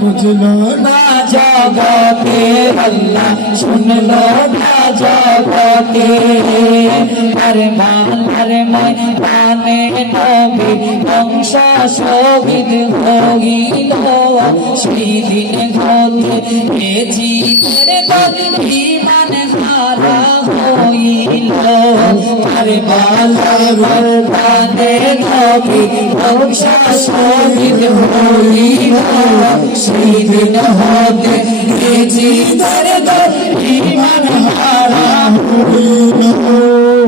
বুঝল না না জগতে আরে মান আরে মাই প্রাণে নবী বংশ শহীদ হইল সেই দিন ঘটে এ জিতের ইমান হইল আরে বালার প্রাণে নবী বংশ শহীদ হইল সেই দিন হতে এ ইমান হারা হইল।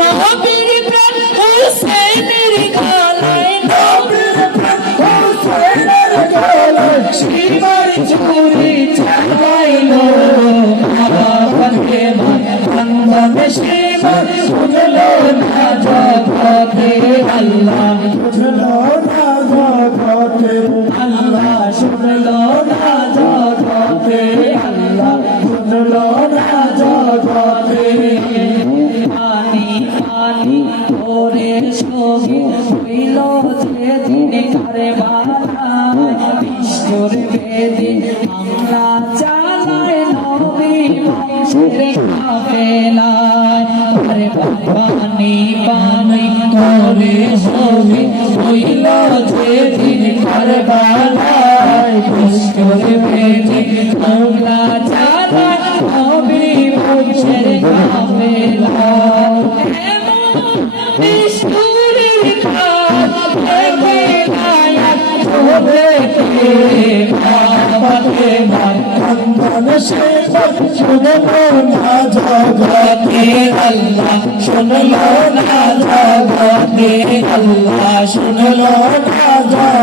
নবীর প্রাণ হুসেনের গলায় নবীর প্রাণ হুসেনের গলায় শিবার চুরি চালাইল। শিবার শুনলো না জগতে আল্লাহ বুঝল না জগতে আল্লাহ শুনলো না জগতে আল্লাহ শুনলো না জগতে পানি পানি ওরে সবি হইল যেদিন কারে বানায় বিশ্বর বেদি আমরা চালায় পানি পানি ওরে সবি হইল যেদিন কারে বানায় বিশ্বর বেদি আমরা চালায় নবী বংশের কাফেলায় সে শুনল না জগতে আল্লাহ শুনলো না জগতে আল্লাহ শুনলো না